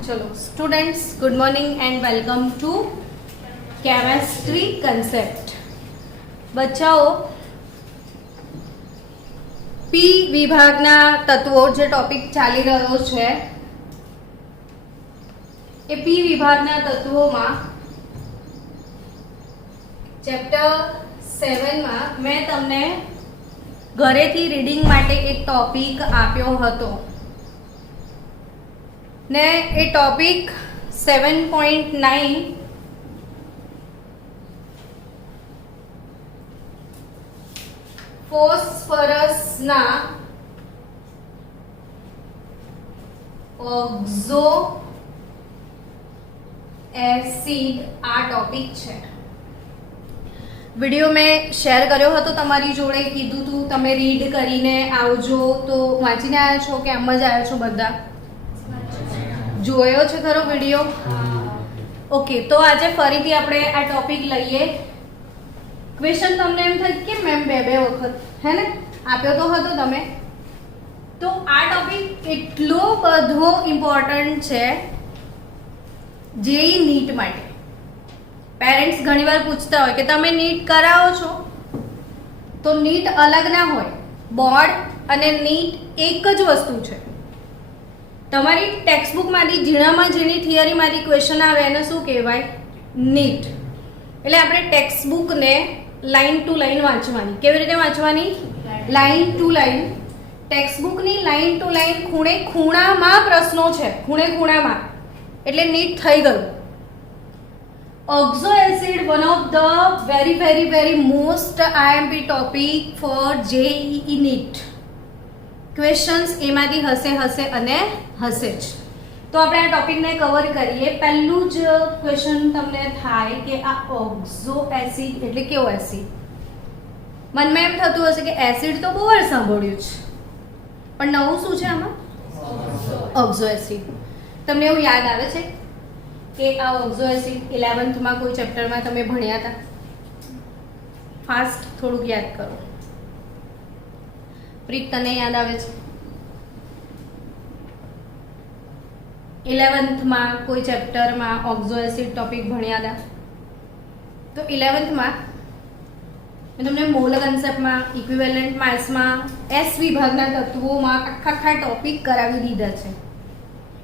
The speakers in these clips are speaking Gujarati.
चलो students, good morning and welcome to chemistry concept. बच्चाओ, पी विभागना तत्वो जे टॉपिक चाली रह्यो छे ए पी विभागना तत्वोमां चैप्टर 7 में मैं तमने घरेथी रीडिंग माटे एक टॉपिक आप्यो हतो ने ए टॉपिक 7.9 ફોસ્ફરસના ઓક્ઝો એસિડ આ ટોપિક છે। વિડિયો મેં શેર કર્યો હતો તમારી જોડે, કીધું તું તમે રીડ કરીને આવજો, તો વાંચીને આવ્યા છો કે આમ જ આવ્યા છો? બધા જોયો છે ખરો વિડિયો? ઓકે, તો આજે ફરીથી આપણે આ ટોપિક લઈએ। ક્વેશ્ચન તમને એમ થાય કે મેમ બે વખત હે ને આપ્યો તો હતો તમે, તો આ ટોપિક એટલો બધો ઇમ્પોર્ટન્ટ છે જેઈ નીટ માટે। પેરેન્ટ્સ ઘણીવાર પૂછતા હોય કે તમે નીટ કરાવો છો, તો નીટ અલગ ના હોય, બોર્ડ અને નીટ એક જ વસ્તુ છે। તમારી ટેક્સ્ટ બુકમાંથી ઝીણામાં ઝીણી થિયરીમાંથી ક્વેશ્ચન આવે એને શું કહેવાય? નીટ। એટલે આપણે ટેક્સ્ટ બુકને લાઈન ટુ લાઈન વાંચવાની। કેવી રીતે વાંચવાની? Line to line. ટેક્સ્ટ બુકની લાઈન ટુ લાઈન, ખૂણે ખૂણામાં પ્રશ્નો છે, ખૂણે ખૂણામાં, એટલે નીટ થઈ ગયું। Oxo acid one of the very most IMP topic for JEE NEET. Questions એમાંથી હશે અને હશે જ। તો આપણે આ ટોપિકને કવર કરીએ। પહેલું જ ક્વેશ્ચન તમને થાય કે આ ઓક્ઝો એસિડ એટલે કેવો એસિડ? મનમાં એમ થતું હશે કે એસિડ તો બહુ વાર સાંભળ્યું છે, પણ નવું શું છે આમાં? Oxo acid. તમને એવું યાદ આવે છે કે આ ઓક્ઝો એસિડ 11th માં કોઈ ચેપ્ટરમાં તમે ભણ્યા હતા? ફાસ્ટ થોડુંક યાદ કરો। પ્રીત, તને યાદ આવે છે? 11th માં કોઈ ચેપ્ટરમાં ઓક્ઝો એસિડ ટોપિક ભણ્યા હતા? તો 11th માં મેં તમને મોલ કન્સેપ્ટમાં, ઇક્વિવેલન્ટ માસમાં, એસ વિભાગના તત્વોમાં આખા ટોપિક કરાવી દીધા છે,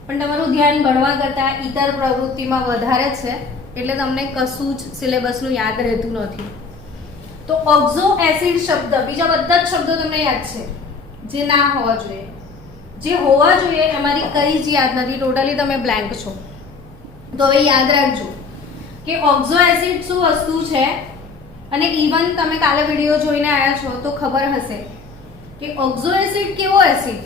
પણ તમારું ધ્યાન ભણવા કરતાં ઇતર પ્રવૃત્તિમાં વધારે છે, એટલે તમને કશું જ સિલેબસનું યાદ રહેતું નથી। તો ઓક્ઝો એસિડ શબ્દ, બીજા બધા જ શબ્દો તમને યાદ છે જે ના હોવા જોઈએ, જે હોવા જોઈએ એમાંથી કઈ જ યાદ નથી, ટોટલી તમે બ્લેન્ક છો। તો હવે યાદ રાખજો કે ઓક્ઝો એસિડ શું વસ્તુ છે, અને ઇવન તમે કાલે વિડીયો જોઈને આવ્યા છો તો ખબર હશે કે ઓક્ઝો એસિડ કેવો એસિડ?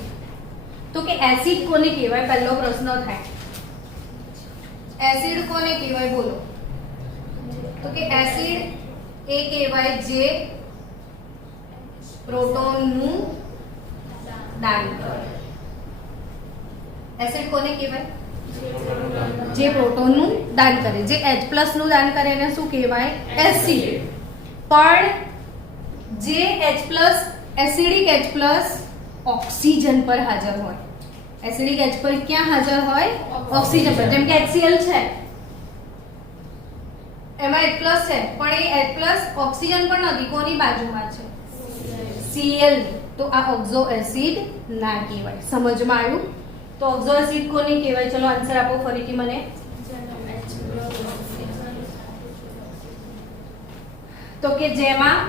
તો કે એસિડ કોને કહેવાય? પહેલો પ્રશ્ન થાય, એસિડ કોને કહેવાય? બોલો। તો કે એસિડ એ કહેવાય જે પ્રોટોનનું દાન કરે। એસિડ કોને કહેવાય? જે પ્રોટોનનું દાન કરે, જે H+ નું દાન કરે એને શું કહેવાય? એસિડ। પણ જે H+ એસિડિક H+ ઓક્સિજન પર હાજર હોય। એસિડિક H પર ક્યાં હાજર હોય? ઓક્સિજન પર। જેમ કે HCl છે, એમાં H+ છે, પણ એ H+ ઓક્સિજન પર નથી, કોની બાજુમાં છે? Cl। તો આ ઓક્ઝો એસિડ ના કહેવાય। સમજમાં આવ્યું? તો ઓક્ઝો એસિડ કોને કહેવાય? ચલો આન્સર આપો ફરીથી મને। તો કે જેમાં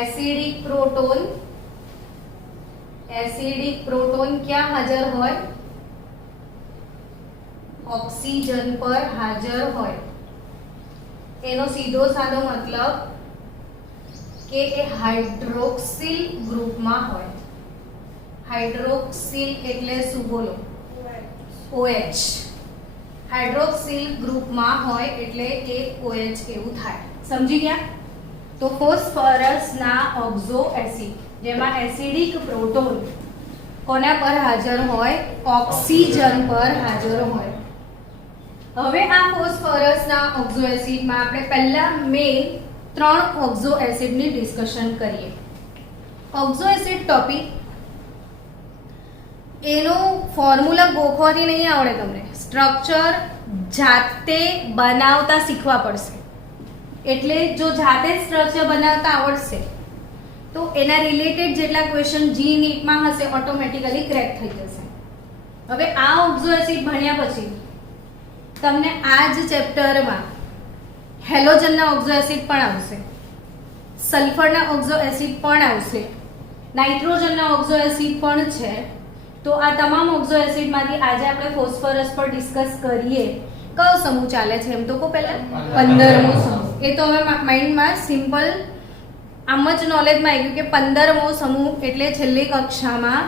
એસિડિક પ્રોટોન ક્યાં હાજર હોય? ઓક્સિજન પર હાજર હોય। એનો સીધો સાદો મતલબ કે એ હાઇડ્રોક્સિલ ગ્રુપમાં હોય। હાઇડ્રોક્સિલ એટલે શું? બોલો। OH। હાઇડ્રોક્સિલ ગ્રુપમાં હોય એટલે એ OH એવું થાય। સમજી ગયા? તો ફોસ્ફરસના ઓક્ઝો એસિડ જેમાં એસિડિક પ્રોટોન કોના પર હાજર હોય? ઓક્સિજન પર હાજર હોય। હવે આ ફોસ્ફરસના ઓક્ઝો એસિડમાં આપણે પહેલા મેઇન 3 ઓક્ઝો એસિડની ડિસ્કશન કરીએ। ઓક્ઝો એસિડ ટોપિક એનો ફોર્મ્યુલા ગોખવાથી નહીં આવડે, તમને સ્ટ્રક્ચર જાતે બનાવતા શીખવા પડશે. એટલે જો જાતે સ્ટ્રક્ચર બનાવતા આવડશે તો એના રિલેટેડ જેટલા ક્વેશ્ચન જી નીટમાં હશે ઓટોમેટિકલી ક્રેક થઈ જશે. હવે આ ઓક્ઝો એસિડ ભણ્યા પછી તમને આ જ ચેપ્ટરમાં હેલોજનના ઓક્ઝો એસિડ પણ આવશે, સલ્ફરના ઓક્ઝો એસિડ પણ આવશે, નાઇટ્રોજનના ઓક્ઝો એસિડ પણ છે. તો આ તમામ ઓક્ઝો એસિડમાંથી આજે આપણે ફોસ્ફરસ પર ડિસ્કસ કરીએ. કયો સમૂહ ચાલે છે એમ તો કહો પહેલા? 15મો સમૂહ. એ તો હવે માઇન્ડમાં સિમ્પલ આમ જ નોલેજમાં આવી ગયું કે 15મો સમૂહ એટલે છેલ્લી કક્ષામાં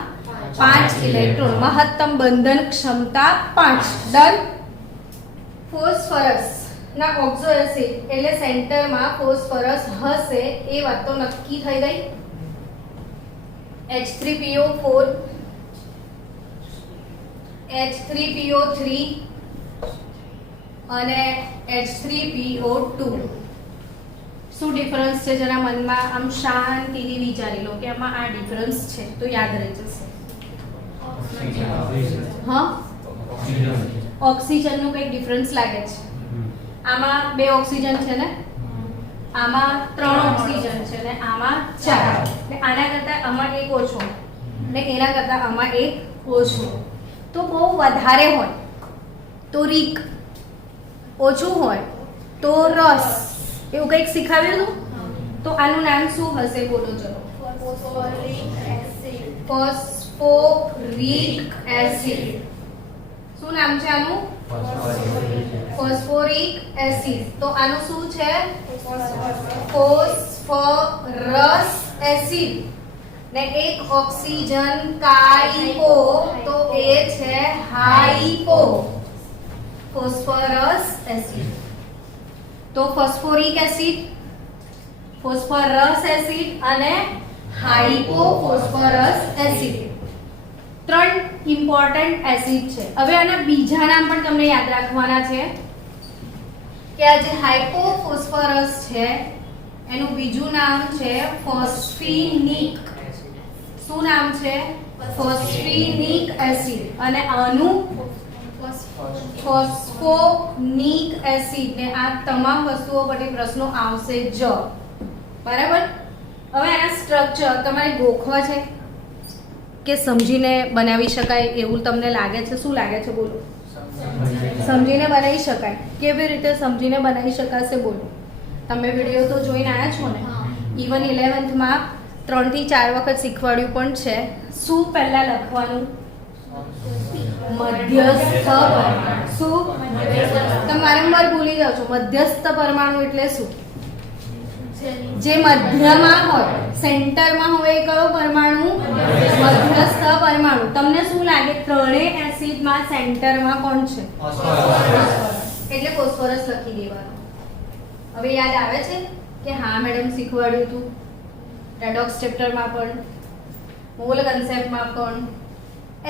5 ઇલેક્ટ્રોન, મહત્તમ બંધન ક્ષમતા 5. ડન. ફોસ્ફરસ ના ઓક્ઝો એસિડ એટલે સેન્ટરમાં ફોસ્ફરસ હશે એ વાત તો નક્કી થઈ ગઈ. H3PO4 H3PO3 અને H3PO2. શું ડિફરન્સ છે? જરા મનમાં આમ શાંતિથી વિચારી લો કે આમાં આ ડિફરન્સ છે તો યાદ રહી જશે. હા, ઓક્સિજનનું કંઈક ડિફરન્સ લાગે છે. આમાં 2 ઓક્સિજન છે ને, આમાં 3 ઓક્સિજન છે ને આમાં 4. આના કરતા આમાં 1 ઓછો ને એના કરતા આમાં 1 ઓછો. તો બહુ વધારે હોય તો રીક, ઓછું હોય તો રસ, એવું કંઈક શીખવ્યું હતું. તો આનું નામ શું હશે? બોલો ચલો. Phosphoric acid. શું નામ છે આનું? Phosphoric acid. તો આનું શું છે? Phosphorus acid. ને એક ઓક્સિજન કાઈપો, તો એ છે હાઈપો. Phosphorus acid. તો ફોસ્ફોરિક એસિડ, ફોસ્ફરસ એસિડ અને hypo phosphorus acid 3 important acid છે. હવે આના બીજા નામ પણ તમને યાદ રાખવાના છે કે આ જે હાઈપો ફોસ્ફરસ છે એનું બીજું નામ છે ફોસ્ફિનિક. શું નામ છે? ફોસ્ફિનિક એસિડ. અને આનું ફોસ્ફોનિક એસિડ. ને આ તમામ વસ્તુઓ પરથી પ્રશ્નો આવશે જ. બરાબર. હવે આના સ્ટ્રક્ચર તમારે ગોખવા છે કે સમજીને બનાવી શકાય એવું તમને લાગે છે? શું લાગે છે? બોલો. સમજીને બનાવી શકાય. કેવી રીતે સમજીને બનાવી શકાશે? બોલો. તમે વિડીયો તો જોઈને આવ્યા છો ને? ઇવન 11th માં 3 થી 4 વખત શીખવાડ્યું પણ છે. શું પહેલા લખવાનું? મધ્યસ્થ પરમાણુ. શું? તમે વારંવાર ભૂલી જાઓ છો. મધ્યસ્થ પરમાણુ એટલે શું? જે મધ્યમાં હોય, સેન્ટરમાં હોય, એ કયો પરમાણુ? મધ્યસ્થ પરમાણુ. તમને શું લાગે ત્રણેય એસિડમાં સેન્ટરમાં કોણ છે? એટલે ફોસ્ફરસ લખી દેવાનું. હવે યાદ આવે છે કે હા મેડમ શીખવાડ્યું હતું રેડોક્સ ચેપ્ટરમાં પણ, મોલ કન્સેપ્ટમાં પણ,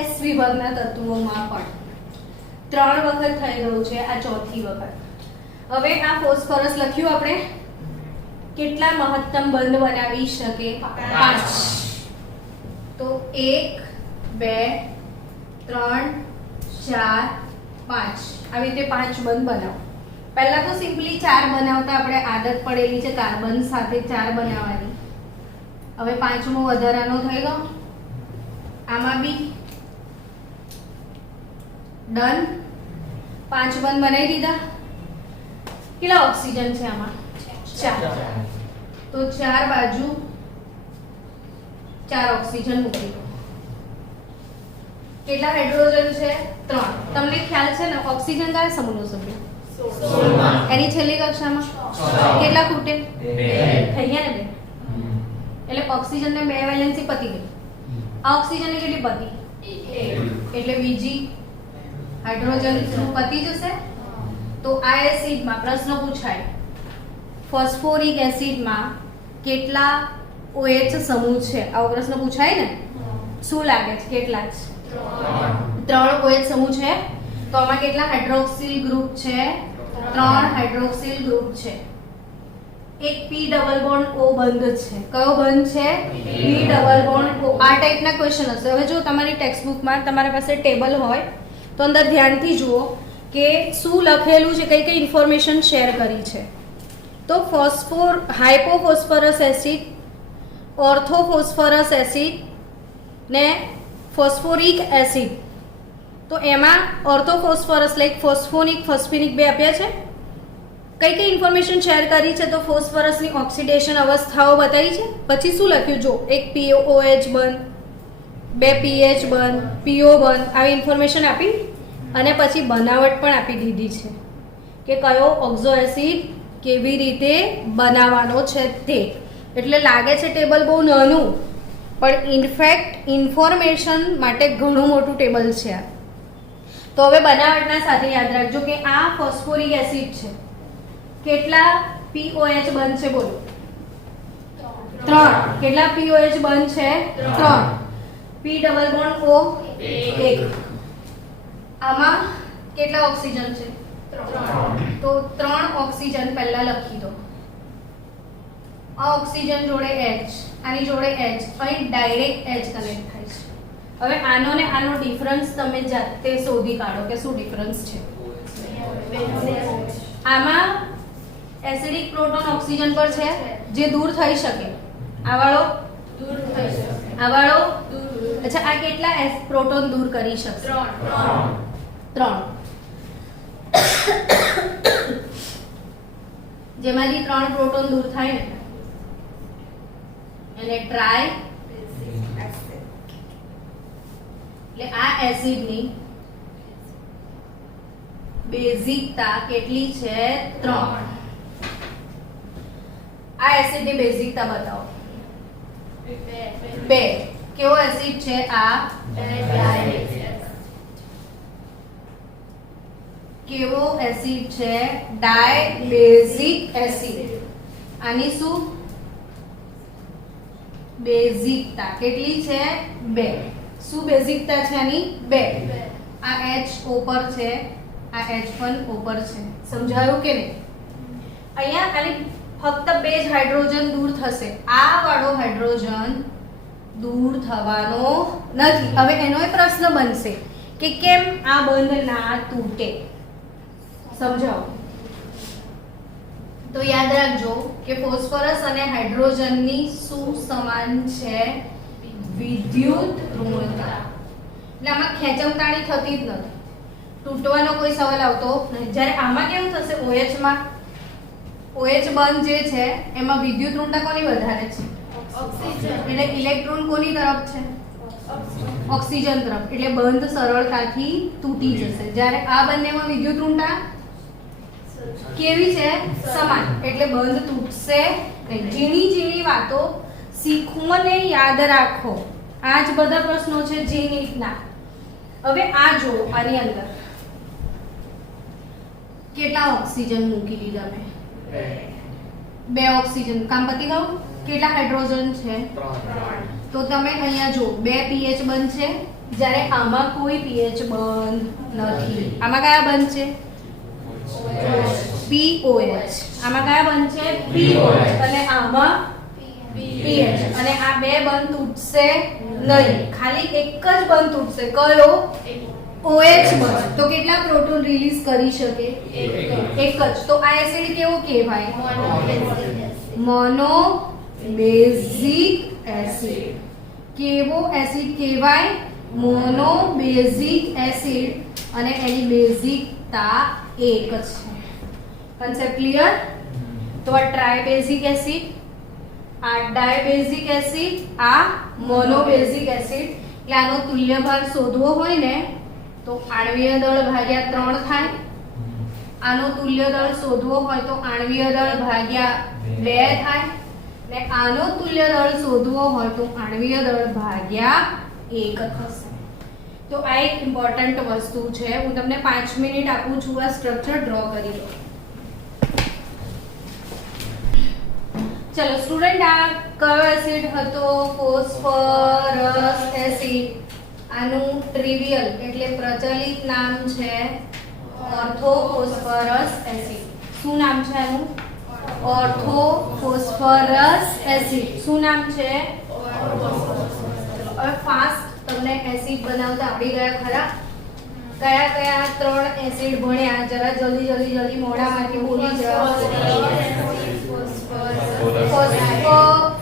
એસ વિભાગના તત્વોમાં પણ 3 વખત થઈ ગયું છે. આ 4થી વખત. હવે આ ફોસ્ફરસ લખ્યું આપણે. કેટલા મહત્તમ બંધ બનાવી શકે? 5. તો 1 2 3 4 5 આવી રીતે 5 બંધ બનાવો. પહેલા તો સિમ્પલી 4 બનાવતા આપણે આદત પડેલી છે કાર્બન સાથે 4 બનાવવાની. હવે 5મો વધારાનો થઈ ગયો. આમાં બી ડન. 5 બંધ બનાવી દીધા. કેટલા ઓક્સિજન છે આમાં? 4. તો 4 બાજુ 4 ઓક્સિજન મૂકી દો. કેટલા હાઇડ્રોજન છે? 3. તમને ખ્યાલ છે ને ઓક્સિજન કયા સમૂહનો સભ્ય? 16. એની છેલ્લી કક્ષામાં કેટલા ખૂટે? 2. થઈ ગયા ને 2. એટલે ઓક્સિજન ને 2 વેલેન્સી પતી ગઈ. આ ઓક્સિજન ની કેટલી પતી? 1. એટલે બીજી હાઇડ્રોજન પતી જશે. તો આ એસિડમાં પ્રશ્ન પૂછાય ફોસ્ફોરિક એસિડમાં કેટલા OH સમૂહ છે? આવો પ્રશ્ન પૂછાય ને? શું લાગે છે કેટલા છે? 3 OH સમૂહ છે. તો આમાં કેટલા હાઇડ્રોક્સિલ ગ્રુપ છે? 3 હાઇડ્રોક્સિલ ગ્રુપ છે. એક P ડબલ બોન્ડ O બંધ છે. કયો બંધ છે? P double bond O. આ ટાઈપના ક્વેશ્ચન હશે. હવે જો તમારી ટેક્સ્ટ બુકમાં તમારા પાસે ટેબલ હોય તો અંદર ધ્યાનથી જુઓ કે શું લખેલું છે, કઈ કઈ ઇન્ફોર્મેશન શેર કરી છે. તો હાઇપોફોસ્ફરસ એસિડ, ઓર્થોફોસ્ફરસ એસિડ ને ફોસ્ફોરિક એસિડ. તો એમાં ઓર્થોફોસ્ફરસ લાઈક ફોસ્ફિનિક બે આપ્યા છે. કઈ કઈ ઇન્ફોર્મેશન શેર કરી છે? તો ફોસ્ફરસની ઓક્સિડેશન અવસ્થાઓ બતાવી છે. પછી શું લખ્યું? જો એક POH બંધ, બે PH બંધ, PO બંધ, આવી ઇન્ફોર્મેશન આપી અને પછી બનાવટ પણ આપી દીધી છે કે કયો ઓક્ઝો એસિડ કેવી રીતે બનાવવાનો છે તે. એટલે લાગે છે ટેબલ બહુ નાનું, પણ ઇનફેક્ટ ઇન્ફોર્મેશન માટે ઘણું મોટું ટેબલ છે આ. તો હવે બનાવટના સાથે યાદ રાખજો કે આ ફોસ્ફોરિક એસિડ છે. કેટલા POH બંધ છે? બોલો. 3. કેટલા POH બંધ છે? 3. P double bond O 1. આમાં કેટલા ઓક્સિજન છે? 3. તો 3 ઓક્સિજન પહેલા લખી દો. આ ઓક્સિજન જોડે H, આની જોડે H, અહીં ડાયરેક્ટ H કનેક્ટ થાય છે. હવે આનો ને આનો ડિફરન્સ તમે જાતે શોધી કાઢો કે શું ડિફરન્સ છે. આમાં એસિડિક પ્રોટોન ઓક્સિજન પર છે જે દૂર થઈ શકે. આ વાળો દૂર થઈ શકે. આ વાળો દૂર. અચ્છા, આ કેટલા પ્રોટોન દૂર કરી શકશે? 3. જેમાંથી 3 પ્રોટોન દૂર થાય ને એને ટ્રાય. એટલે આ એસિડની બેઝિકતા કેટલી છે? 3. આ એસિડની બેઝિકતા બતાવો. 2. કેવો એસિડ છે આ? કેવો એસિડ છે? ડાયબેઝિક એસિડ. આની શું બેઝિકતા કેટલી છે? 2. શું બેઝિકતા છે આની? 2. આ H ઉપર છે, આ H પણ ઉપર છે. સમજાયું કે નહીં? અહીંયા ખાલી ફક્ત 2 જ હાઇડ્રોજન દૂર થશે. આ વાળો હાઇડ્રોજન દૂર થવાનો નથી. હવે એનો પ્રશ્ન બનશે કે કેમ આ બંધ ના તૂટે. સમજાવો. તો યાદ રાખજો કે ફોસ્ફરસ અને હાઇડ્રોજનની શું સમાન છે? વિદ્યુત ઋણતા. એટલે આમાં ખેંચમતાણી થતી જ નથી, તૂટવાનો કોઈ સવાલ આવતો નથી. જ્યારે આમાં કેવું થશે? OH માં OH બંધ જે છે એમાં વિદ્યુત ઋણતા કોની વધારે છે? ઓક્સિજન. એટલે ઇલેક્ટ્રોન કોની તરફ છે? ઓક્સિજન તરફ. એટલે બંધ સરળતાથી તૂટી જશે. જ્યારે આ બંનેમાં વિદ્યુત ઋણતા કેવી છે? સમાન. એટલે બંધ તૂટશે નહીં. ઝીણી ઝીણી વાતો શીખવો ને યાદ રાખો. આ જ બધા પ્રશ્નો છે ઝીણીના. હવે આ જો આની અંદર કેટલા ઓક્સિજન મૂકી દીધા મેં? 2 ઓક્સિજન. કામ પતી ગયું. કેટલા હાઇડ્રોજન છે? 3. તો તમે અહીંયા જો 2 pH બંધ છે, જ્યારે આમાં કોઈ pH બંધ નથી. આમાં કયા બંધ છે? POH. આમાં કયા બંધ છે? POH. અને આમાં PH. અને આ 2 બંધ તૂટશે નહીં. ખાલી એક જ બંધ તૂટશે. કયો? OH બંધ. તો કેટલા પ્રોટોન રિલીઝ કરી શકે? એક જ. તો આ એસિડ કેવો કહેવાય? Mono basic acid. કેવો એસિડ કહેવાય? Mono basic acid. અને એની બેઝિકતા એક જ છે. Concept clear? તો આ ટ્રાયબેઝિક એસિડ, આ ડાયબેઝિક એસિડ, આ મોનોબેઝિક એસિડ. એટલે આનો તુલ્યભાર શોધવો હોય ને તો આણ્વીય દળ ભાગ્યા 3 થાય. આનો તુલ્ય દળ શોધવો હોય તો આણ્વીય દળ ભાગ્યા 2 થાય. ને આનો તુલ્ય દળ શોધવો હોય તો આણ્વીય દળ ભાગ્યા 1 થશે. તો આ એક ઇમ્પોર્ટન્ટ વસ્તુ છે. હું તમને 5 મિનિટ આપું છું. આ સ્ટ્રક્ચર ડ્રો કરી દો. ચલો સ્ટુડન્ટ, આ કયો એસિડ હતો? Phosphorus acid. આનું ટ્રિવિયલ એટલે પ્રચલિત નામ છે ઓર્થોફોસ્ફરસ એસિડ. શું નામ છે આનું? ઓર્થોફોસ્ફરસ એસિડ. શું નામ છે? હવે ફાસ્ટ તમને એસિડ બનાવતા આવડી ગયા ખરા? કયા કયા 3 એસિડ ભણ્યા? જરા જલ્દી જલ્દી જલ્દી મોઢામાંથી બોલી જાઓ.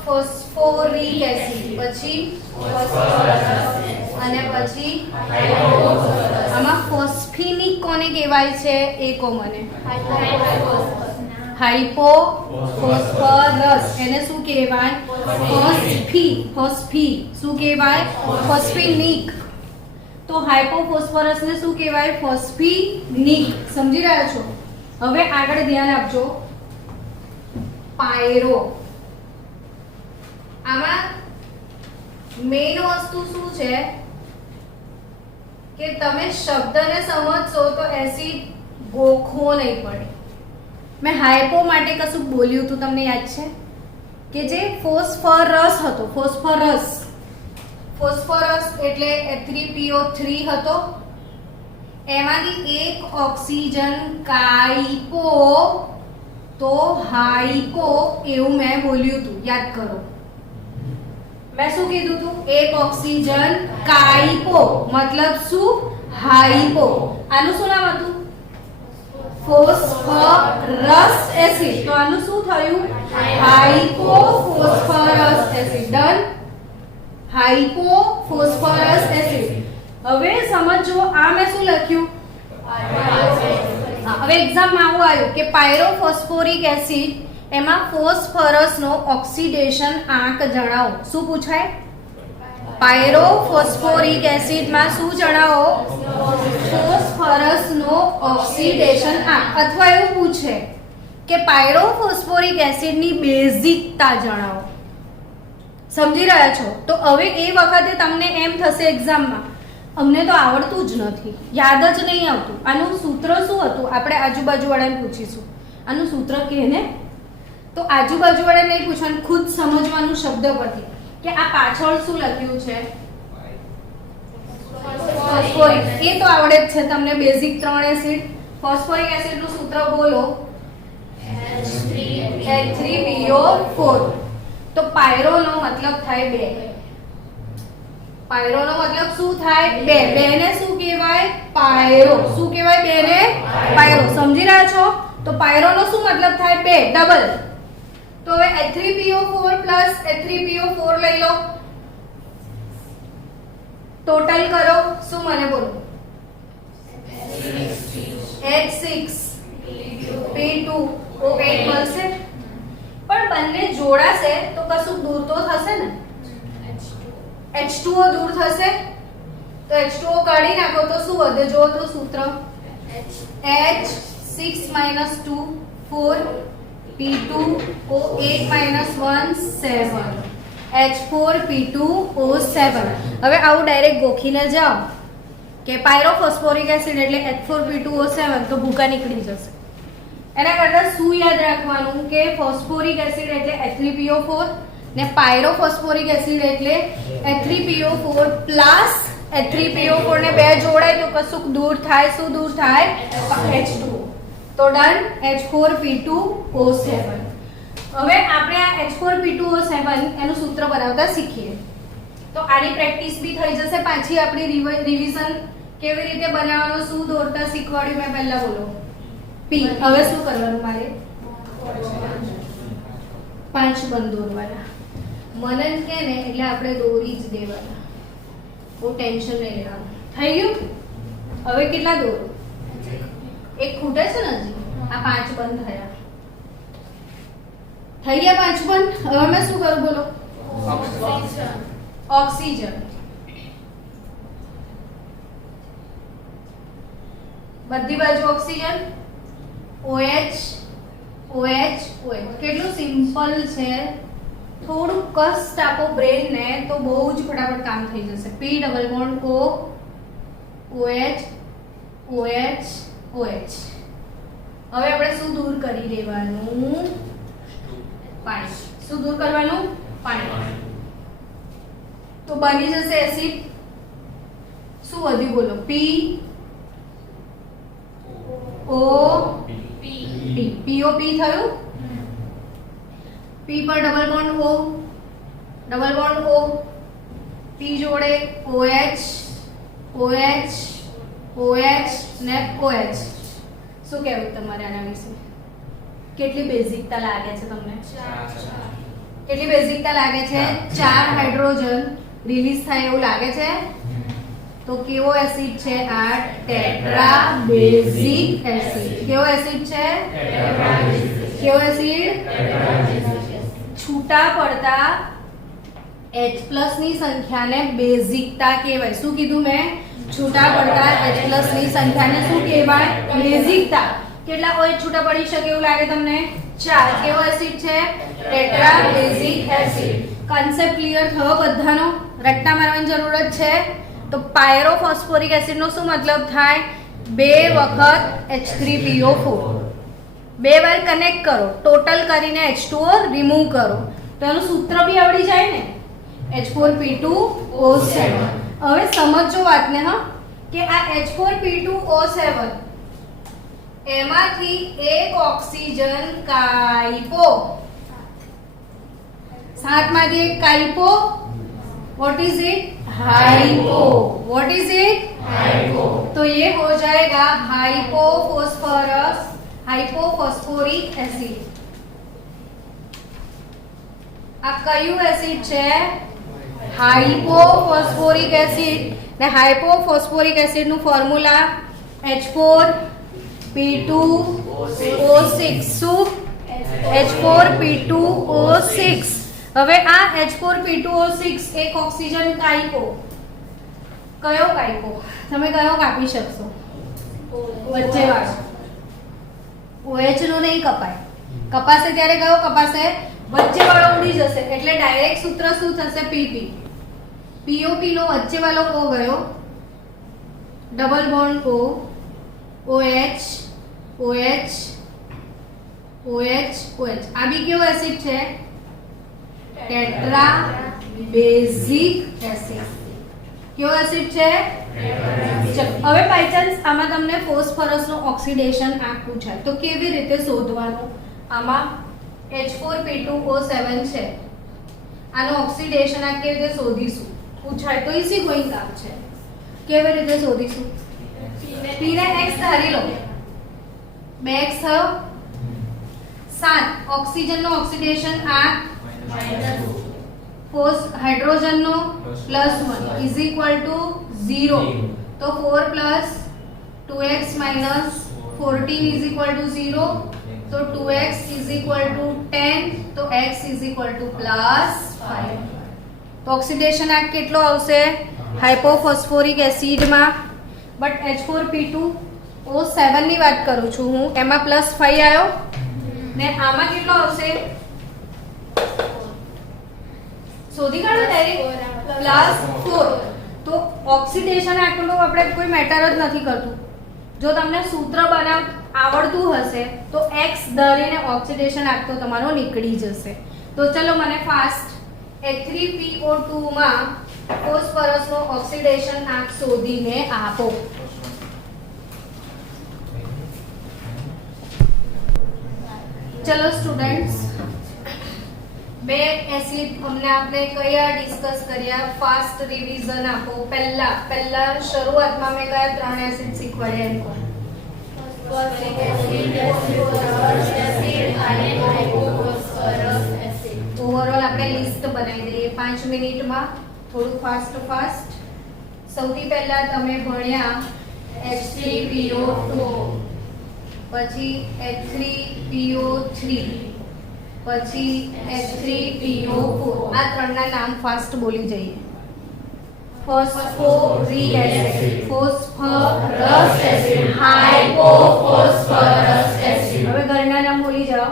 ફોસ્ફોરિક એસિડ, પછી અને પછી આમાં ફોસ્ફિનિક કોને કહેવાય છે એ કહો મને. હાઇપોફોસ્ફરસ એને શું કહેવાય? ફોસ્ફી. શું કહેવાય? ફોસ્ફિનિક. તો હાઇપોફોસ્ફરસ ને શું કહેવાય? ફોસ્ફિનિક. સમજી રહ્યા છો? હવે આગળ ધ્યાન આપજો. પાયરો. આમાં મેઇન વસ્તુ શું છે કે તમે શબ્દને સમજશો તો એસિડ ગોખવો નહીં પડે. મેં હાઇપો માટે કશું બોલ્યું હતું તમને યાદ છે કે જે ફોસ્ફરસ હતો. ફોસ્ફરસ એટલે H3PO3 હતો. એમાંથી એક ઓક્સિજન કાઈપો તો હાઇપો એવું મેં બોલ્યું હતું. યાદ કરો મેં શું કીધું હતું? એક ઓક્સિજન કાઈપો મતલબ શું? હાઇપો. આનું શું નામ હતું? Phosphorus acid. તો આનું શું થયું? હાઇપોફોસ્ફરસ એસિડ. ડન. હાઇપોફોસ્ફરસ એસિડ. હવે સમજો આ મેં શું લખ્યું? હવે એક્ઝામમાં આવું આવ્યું કે પાયરોફોસ્ફોરિક એસિડ એમાં ફોસ્ફરસ નો ઓક્સિડેશન આંક જણાવો. શું પૂછાય? પાયરોફોસ્ફોરિક એસિડ માં શું જણાવો? ફોસ્ફરસ નો ઓક્સિડેશન આંક. અથવા એવું પૂછે કે પાયરોફોસ્ફોરિક એસિડ ની બેઝિકતા જણાવો. સમજી રહ્યા છો? તો હવે એ વખતે તમને એમ થશે એક્ઝામમાં અમને તો આવડતું જ નથી, યાદ જ નહીં આવતું. આનું સૂત્ર શું હતું? આપણે આજુબાજુ વાળાને પૂછીશું. આનું સૂત્ર કહે ને તો આજુબાજુ વાળાને નહીં પૂછવાનું, ખુદ સમજવાનું શબ્દ પરથી કે આ પાછળ શું લખ્યું છે. ફોસ્ફોરિક એ તો આવડે જ છે તમને. Basic 3 acid. ફોસ્ફોરિક એસિડ નું સૂત્ર બોલો. H3PO4. તો પાયરો નો મતલબ થાય 2. પાયરો નો મતલબ શું થાય? 2. 2 ને શું કહેવાય? પાયરો. શું કહેવાય 2 ને? પાયરો. સમજી રહ્યા છો? તો પાયરો નો શું મતલબ થાય? 2. ડબલ. તો હવે H3PO4 પ્લસ H3PO4 લઈ લો. ટોટલ કરો. શું મને બોલો? H6P2O8 મળશે. પણ બંને જોડાશે તો કશું દૂર તો થશે ને. H2O દૂર થશે તો H2O કાઢી નાખો તો શું વધે? જો તો સૂત્ર H6 - 2 4 P2O8 - 1 7 H4P2O7. હવે આવું ડાયરેક્ટ ગોખીને જાઓ કે પાયરોફોસ્ફોરિક એસિડ એટલે H4P2O7 તો ભૂકા નીકળી જશે. એના કરતાં શું યાદ રાખવાનું કે ફોસ્ફોરિક એસિડ એટલે H3PO4 ને પાયરોફોસ્ફોરિક એસિડ એટલે H3PO4 પ્લસ H3PO4 ને 2 જોડાય તો કશુંક દૂર થાય. શું દૂર થાય? H2O. તો ડન. H4P2O7. હવે આપણે આ H4P2O7 એનું સૂત્ર બનાવતા શીખીએ તો આની પ્રેક્ટિસ બી થઈ જશે. પાછી આપણી રિવિઝન કેવી રીતે બનાવવાનો, શું દોરતા શીખવાડ્યું મેં પહેલા. બોલો P. હવે શું કરવાનું મારે? 5 બંધ દોરવાના. મને જ કે ને એટલે આપણે દોરી જ દેવાના. બહુ ટેન્શન નહીં લેવાનું. થઈ ગયું? હવે કેટલા દોરો? એક ખૂટે છે ને હજી. આ 5 બંધ થયા. થઈ ગયા 5 બંધ. હવે મેં શું કરું બોલો? ઓક્સિજન. બધી બાજુ ઓક્સિજન. OH OH OH. કેટલું સિમ્પલ છે. થોડું કષ્ટ આપો બ્રેન ને તો બહુ જ ફટાફટ કામ થઈ જશે. P double bond O OH OH OH. હવે આપણે શું દૂર કરી દેવાનું? પાણી. શું દૂર કરવાનું? પાણી. તો બની જશે એસિડ. શું વધ્યું બોલો? P O P. POP થયું. P पर डबल बॉन्ड O, P जोड़े OH, OH, OH ને OH. શું કહેવું તમારે આના વિશે? કેટલી બેઝિકતા લાગે છે તમને? કેટલી બેઝિકતા લાગે છે? 4 હાઇડ્રોજન રિલીઝ થાય એવું લાગે છે. તો કેવો એસિડ છે આ? Tetra basic acid. કેવો એસિડ છે? કેવો એસિડ? છૂટા પડતા H+ ની સંખ્યાને બેઝિકતા કહેવાય. શું કીધું મેં? છૂટા પડતા H+ ની સંખ્યાને શું કહેવાય? બેઝિકતા. કેટલા OH છૂટા પડી શકે એવું લાગે તમને? 4. કેવો એસિડ છે? Tetra basic acid. Concept clear થયો બધાનો? રટ્ટા મારવાની જરૂરત છે? તો પાયરોફોસ્ફોરિક એસિડ નો શું મતલબ થાય? 2 વખત H3PO4. 2 વાર કનેક્ટ કરો, ટોટલ કરીને H2O રિમૂવ કરો તો એનું સૂત્ર બી આવડી જાય ને, H4P2O7. હવે સમજો વાતને હા, કે આ H4P2O7 એમાંથી એક ઓક્સિજન કાઈપો, 7 માંથી એક hypo, what is it? Hypo. What is it? Hypo. तो ये हो जाएगा हाइपोफॉस्फोरिक एसिड. આ કયું એસિડ છે? હાઇપોફોસ્ફોરિક એસિડ. ને હાઇપોફોસ્ફોરિક એસિડ નું ફોર્મ્યુલા H4P2O6. શું? H4P2O6. હવે આ H4P2O6 એક ઓક્સિજન કાઈપો, કયો કાઈપો? તમે કયો કાપી શકશો? વચ્ચે વાળો. OH નો નહીં કપાય. કપાશે ત્યારે કયો કપાશે? વચ્ચે વાળો ઉડી જશે એટલે ડાયરેક્ટ સૂત્ર શું થશે? PP. POP નો વચ્ચે વાળો O ગયો, double bond O, OH, OH, OH, OH. આ બી કેવો એસિડ છે? Tetra basic acid. કેવો એસિડ છે? ચલો હવે બાય ચાન્સ આમાં તમને ફોસ્ફરસ નું ઓક્સિડેશન આંક પૂછાય તો કેવી રીતે શોધવાનું? આમાં H4P2O7 છે, આનું ઓક્સિડેશન આંક કેવી રીતે શોધીશું પૂછાય તો ઈઝી ગોઈંગ કામ છે. કેવી રીતે શોધીશું? P ને X ધારી લો, 2x થયો, 7 ઓક્સિજન નો ઓક્સિડેશન આંક हाइड्रोजन नो +1 इज इक्वल टू 0. तो 4 + 2x - 14 इज इक्वल टू 0. तो 2x इज इक्वल टू 10. तो x इज इक्वल टू +5. तो ऑक्सीडेशन आंक કેટલો આવશે? હાઇપોફોસ્ફોરિક એસિડ માં બટ H4P2O7 ની વાત કરું છું હું, એમાં +5 આવ્યો ને આમાં કેટલો આવશે? શોધી કાઢો ડાયરેક્ટ +4. તો ઓક્સિડેશન આંકનું આપણે કોઈ મેટર જ નથી કરતું. જો તમને સૂત્ર બનાવ આવડતું હશે તો x ધરીને ઓક્સિડેશન આંક તો તમારો નીકળી જશે. તો ચલો મને ફાસ્ટ H3PO2 માં ફોસ્ફરસ નો ઓક્સિડેશન આંક શોધીને આપો. ચલો સ્ટુડન્ટ્સ, બે એસિડ અમને આપણે કયા ડિસ્કસ કર્યા? ફાસ્ટ રિવિઝન આપો. પહેલા શરૂઆતમાં મેં કયા 3 એસિડ શીખવાડ્યા એમ કહો? ફોસ્ફોરિક એસિડ, ફોસ્ફરસ એસિડ અને હાઇપોફોસ્ફરસ એસિડ. ઓવરઓલ આપણે લિસ્ટ બનાવી દઈએ 5 મિનિટમાં, થોડું ફાસ્ટ. સૌથી પહેલા તમે ભણ્યા H3PO2, પછી H3PO3, પછી H3PO4. આ ત્રણના નામ ફાસ્ટ બોલી જઈએ. Phosphoric acid, phosphorous acid, hypophosphorous acid. હવે ઘરના નામ બોલી જાઓ.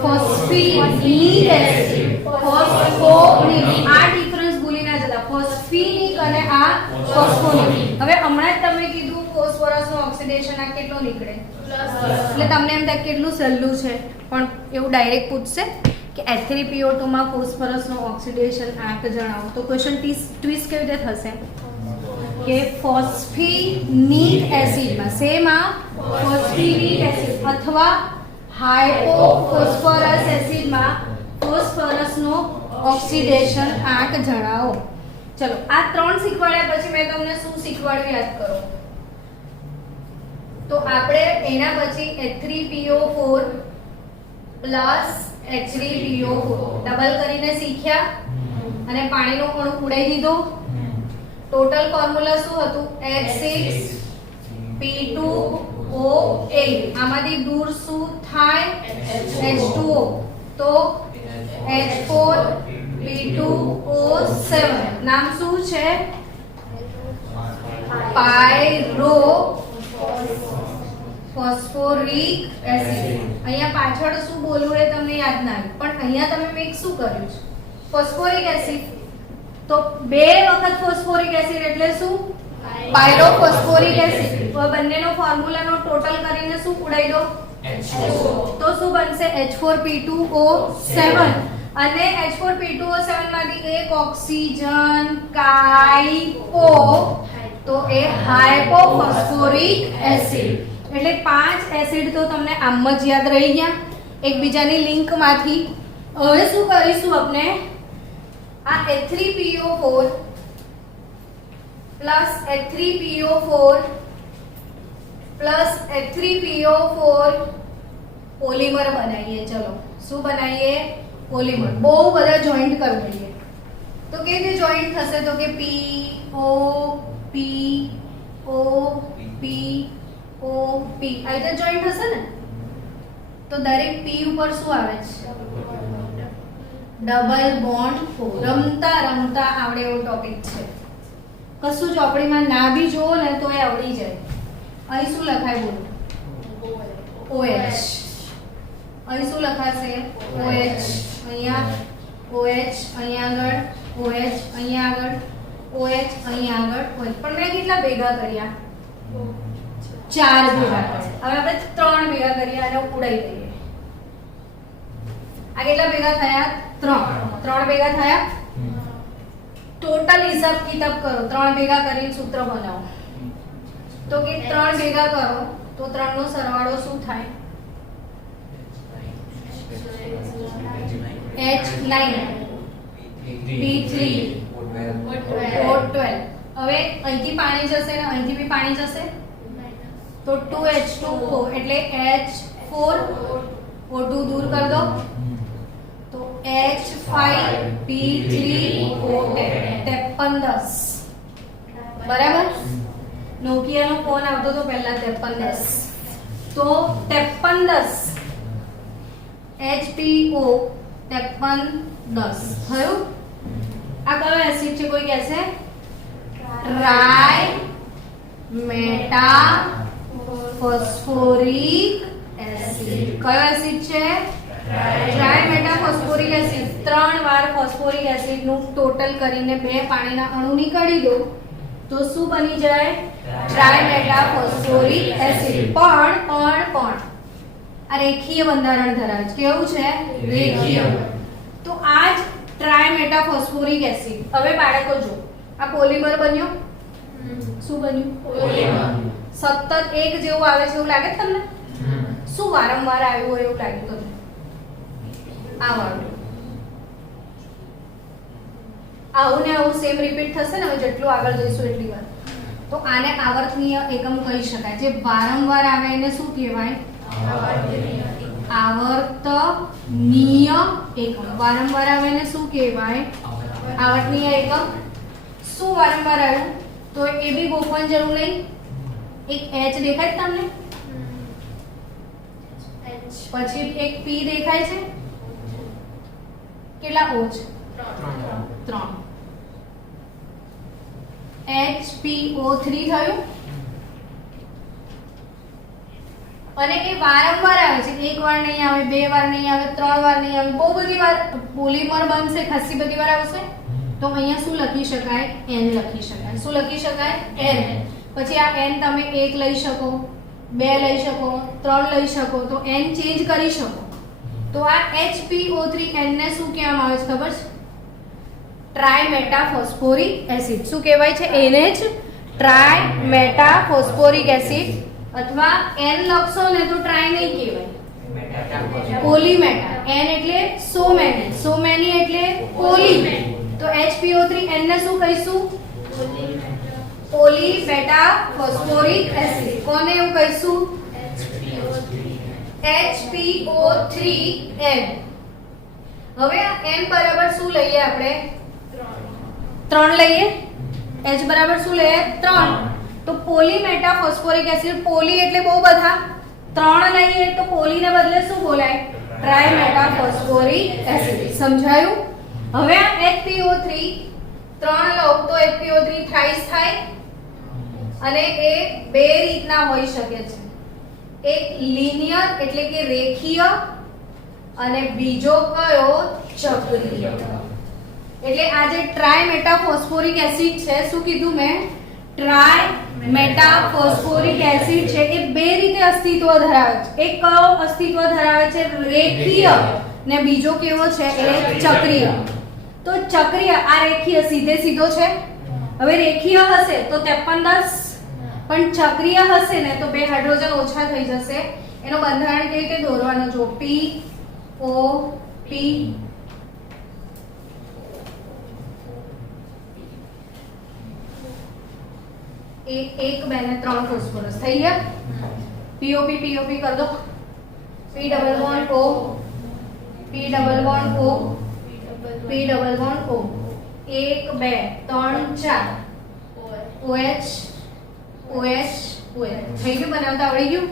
Phosphinic acid, phosphonic. આ ડિફરન્સ ભૂલી ના જતા, ફોસ્ફિનિક અને આ ફોસ્ફોનિક. હવે હમણાં જ તમે કીધું ફોસ્ફરસ નું ઓક્સિડેશન આ કેટલો નીકળે? એટલે તમને એમ થાય કેટલું સહેલું છે, પણ એવું ડાયરેક્ટ પૂછશે કે H3PO2 માં ફોસ્ફરસ નો ઓક્સિડેશન આંક જણાવો. તો ક્વેશ્ચન ટ્વિસ્ટ કેવી રીતે થશે કે ફોસ્ફિનિક એસિડ માં સેમ આ ફોસ્ફિનિક એસિડ અથવા હાઇપોફોસ્ફરસ એસિડમાં ફોસ્ફરસનો ઓક્સિડેશન આંક જણાવો. ચલો આ ત્રણ શીખવાડ્યા પછી મેં તમને શું શીખવાડ્યું યાદ કરો. તો આપણે એના પછી H3PO4 પ્લસ H3PO4 ડબલ કરીને શીખ્યા અને પાણીનો અણુ ઉડાઈ દીધો. ટોટલ ફોર્મ્યુલા શું હતું? H6P2O8. આમાંથી દૂર શું થાય? H2O. તો H4P2O7. નામ શું છે? પાયરો ફોસ્ફોરિક એસિડ. અહીંયા પાછળ શું બોલવું એ તમને યાદ ના આવ્યું, પણ અહીંયા તમે મિક્સ શું કર્યું છે? Phosphoric acid. તો બે વખત ફોસ્ફોરિક એસિડ એટલે શું? પાયરોફોસ્ફોરિક એસિડ. તો બંનેનો ફોર્મ્યુલાનો ટોટલ કરીને શું ઉડાઈ દો? તો શું બનશે? H4P2O7. અને H4P2O7 માંથી એક ઓક્સિજન કાઈપો, તો એ હાઇપોફોસ્ફોરિક એસિડ. એટલે 5 એસિડ તો તમને આમ જ યાદ રહી ગયા એકબીજાની લિંક માંથી. હવે શું કરીશું આપણે? આ H3PO4 plus H3PO4 plus H3PO4 polymer બનાવીએ. ચલો શું બનાવીએ? પોલિમર. બહુ બધા જોઈન્ટ કરી દઈએ. તો કેવી રીતે જોઈન્ટ થશે? તો કે PO P O P O P આ રીતે જોઈન્ટ હશે ને. તો દરેક P ઉપર શું આવે છે? Double bond. રમતા રમતા આવડે એવો ટોપિક છે. કશું ચોપડીમાં ના બી જોવો ને તો એ આવડી જાય. અહીં શું લખાય બોલો? OH. અહીં શું લખાશે? OH. અહીંયા OH, અહીંયા આગળ OH, અહીંયા આગળ OH, અહીંયા આગળ OH. પણ મેં કેટલા ભેગા કર્યા? 4 ભેગા કર્યા. હવે આપણે 3 ભેગા કરીએ અને ઉડાઈ દઈએ. આ કેટલા ભેગા થયા? 3 ભેગા થયા. ટોટલ હિસાબ કિતાબ કરો. 3 ભેગા કરીને સૂત્ર બનાવો. તો કે 3 ભેગા કરો તો 3 નો સરવાળો શું થાય? H9 P3 O12. હવે અહીંથી પાણી જશે ને અહીંથી બી પાણી જશે તો 2H2O એટલે H4O2 દૂર કરી દો તો H5P3O10. 5310. બરાબર. નોકિયાનો ફોન આવતો તો પહેલા 5310. તો 5310 HPO 5310 થયું. આ કયો એસિડ છે? કોઈ કહેશે? Try meta phosphoric acid. કયો એસિડ છે? Try meta phosphoric acid. 3 વાર ફોસ્ફોરિક એસિડ નું ટોટલ કરીને 2 પાણીના અણુ નીકાળી દો તો શું બની જાય? Try meta phosphoric acid. પણ આ રેખીય બંધારણ ધરાવે છે. કેવું છે? રેખીય. તો આ જ ટ્રાય મેટા ફોસ્ફોરિક એસિડ. હવે બાળકો જો આ પોલિમર બન્યો. શું બન્યું? પોલિમર. સતત એક જેવું આવે છે એવું લાગે તમને? શું વારંવાર આવ્યું હોય એવું લાગ્યું તમને? આ વાળું આવું ને આવું સેમ રિપીટ થશે ને. હવે જેટલું આગળ જઈશું એટલી વાર. તો આને આવર્તનીય એકમ કહી શકાય. જે વારંવાર આવે એને શું કહેવાય? આવર્તનીય એકમ. વારંવાર આવે એને શું કહેવાય? આવર્તનીય એકમ. શું વારંવાર આવ્યું? તો એ બી ગોખવાની જરૂર નહીં. એક H દેખાય તમને? પછી એક P દેખાય છે. કેટલા O છે? 3. HPO3 થયું. અને એ વારંવાર આવે છે. એક વાર નહીં આવે, 2 વાર નહીં આવે, 3 વાર નહીં આવે, બહુ બધી વાર પોલિમર બનશે, ખાસી બધી વાર આવશે. તો અહીંયા શું લખી શકાય? N લખી શકાય. શું લખી શકાય? N. પછી આ N તમે 1 લઈ શકો, 2 લઈ શકો, 3 લઈ શકો. તો N ચેન્જ કરી શકો. તો આ HPO3 N ને શું કહેવામાં આવે છે ખબર છે? ટ્રાયમેટાફોસ્ફોરિક એસિડ. શું કહેવાય છે? એને જ ટ્રાયમેટાફોસ્ફોરિક એસિડ. અથવા N લખશો ને તો ટ્રાય નહીં કહેવાય, પોલીમેટા. N એટલે so many એટલે પોલી. તો HPO3 N ને શું કહીશું? પોલી બેટા ફોસ્ફોરિક એસિડ. કોને એવું કહીશું? HPO3N. હવે આ N બરાબર શું લઈએ આપણે? 3 લઈએ. H બરાબર શું લઈએ? 3. તો poly meta phosphoric acid, poly એટલે બહુ બધા, 3 લઈએ તો પોલીને બદલે શું બોલાય? Try meta phosphoric acid. સમજાયું? હવે આ HPO3 3 લઉં તો HPO3 થ્રાઇસ થાય અને એ બે રીતના હોઈ શકે છે. એક લિનિયર એટલે કે રેખીય અને બીજો કયો? ચક્રીય. એટલે આ જે ટ્રાય મેટા ફોસ્ફોરિક એસિડ છે, શું કીધું મેં? ટ્રાય મેટા ફોસ્ફોરિક એસિડ છે એ બે રીતે અસ્તિત્વ ધરાવે છે. એક કયો અસ્તિત્વ ધરાવે છે? રેખીય. ને બીજો કેવો છે? એ ચક્રીય. તો ચક્રીય, આ રેખીય સીધો છે. હવે રેખીય હશે તો 5310, પણ ચક્રીય હશે ને તો બે હાઇડ્રોજન ઓછા થઈ જશે. એનો બંધારણ કેવી રીતે દોરવાનો? જો P O P એક બે ને 3 ફોસ્ફરસ થઈ ગયા. POP કર દો. P double bond O, P double bond O, P double bond O. 1 2 3 4 OH OH OH. થઈ ગયું? બનાવતા આવડી ગયું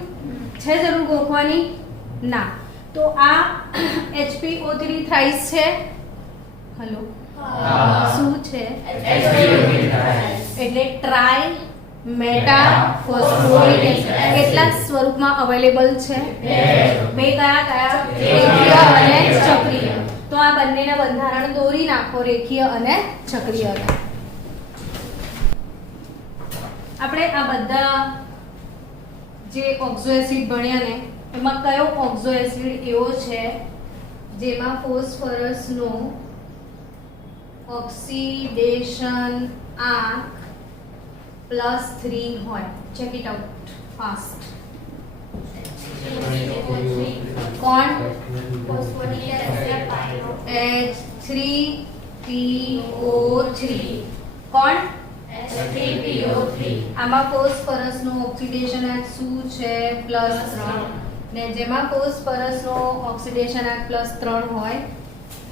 છે? જરૂર ગોખવાની ના. તો આ HPO3 થ્રાઇસ છે. હેલો, શું છે? એટલે ટ્રાય મેટા ફોસ્ફોરિક એસિડ. કેટલા સ્વરૂપમાં અવેલેબલ છે? બે. કયા? રેખીય અને ચક્રીય. તો આ બંનેના બંધારણ દોરી નાખો, રેખીય અને ચક્રીય. આપણે આ બધા જે ઓક્ઝો એસિડ ભણ્યા ને એમાં કયો ઓક્ઝો એસિડ એવો છે જેમાં ફોસ્ફરસનો ઓક્સિડેશન આંક +3 હોય? Check it out fast. કોણ? H3PO3. કોણ? H3PO3. આમાં ફોસ્ફરસનો ઓક્સિડેશન આંક શું છે? +3. ને જેમાં ફોસ્ફરસનો ઓક્સિડેશન આંક +3 હોય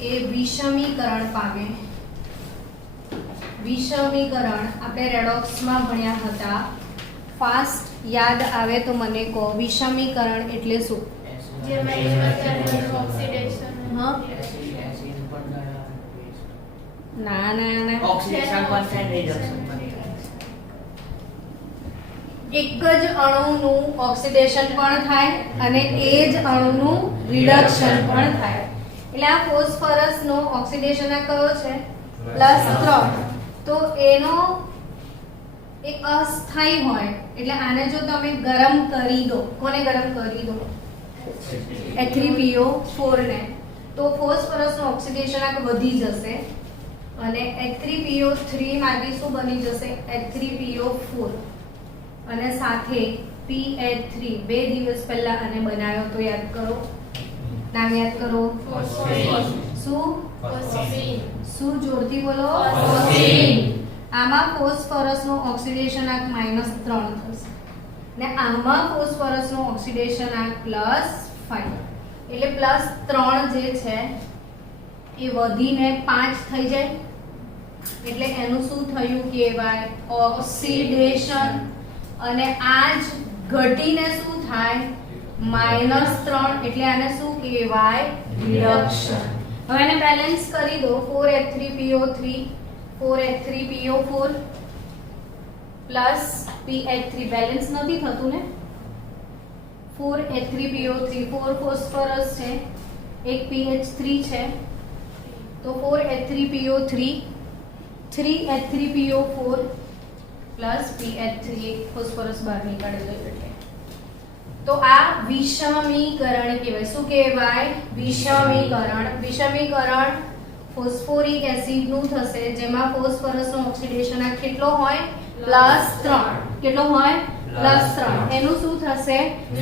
એ વિષમીકરણ પામે. વિષમીકરણ આપણે રેડોક્સમાં ભણ્યા હતા. ફાસ્ટ યાદ આવે તો મને કહો. વિષમીકરણ એટલે શું? હા, ના ઓક્સિડેશન પણ થાય, રિડક્શન પણ થાય. એક જ અણુનું ઓક્સિડેશન પણ થાય અને એ જ અણુનું રિડક્શન પણ થાય. એટલે આ ફોસ્ફરસનો ઓક્સિડેશન આ કયો છે? +3. તો એનો એક અસ્થાયી હોય. એટલે આને જો તમે ગરમ કરી દો, કોને ગરમ કરી દો? H3PO4 ને, તો ફોસ્ફરસનો ઓક્સિડેશન આંક વધી જશે અને H3PO3 માંથી શું બની જશે? H3PO4 અને સાથે PH3. 2 દિવસ પહેલા આને બનાવ્યો તો યાદ કરો. નામ યાદ કરો. શું જોરથી બોલો? આમાં ફોસ્ફરસનો ઓક્સિડેશન આંક -3 થશે ને આમાં ફોસ્ફરસનો ઓક્સિડેશન આંક +5. એટલે +3 જે છે એ વધીને 5 થઈ જાય. એટલે એનું શું થયું કહેવાય? ઓક્સિડેશન. અને આ જ ઘટીને શું થાય? -3. એટલે આને શું કહેવાય? રિડક્શન. હવે એને બેલેન્સ કરી દો. 4H3PO3 4H3PO4 PH3. બેલેન્સ નથી થતું ને? 4H3PO3 4 ફોસ્ફરસ છે, એક PH3 છે, તો 4H3PO3 3H3PO4 PH3. એક ફોસ્ફરસ બહાર નીકાળી દો. એટલે તો આ વિષમીકરણ કહેવાય. શું કહેવાય? વિષમીકરણ. વિષમીકરણ ફોસ્ફોરિક એસિડ નું થશે જેમાં ફોસ્ફરસનો ઓક્સિડેશન આંક કેટલો હોય? +3. કેટલો હોય? +3 એનું શું થશે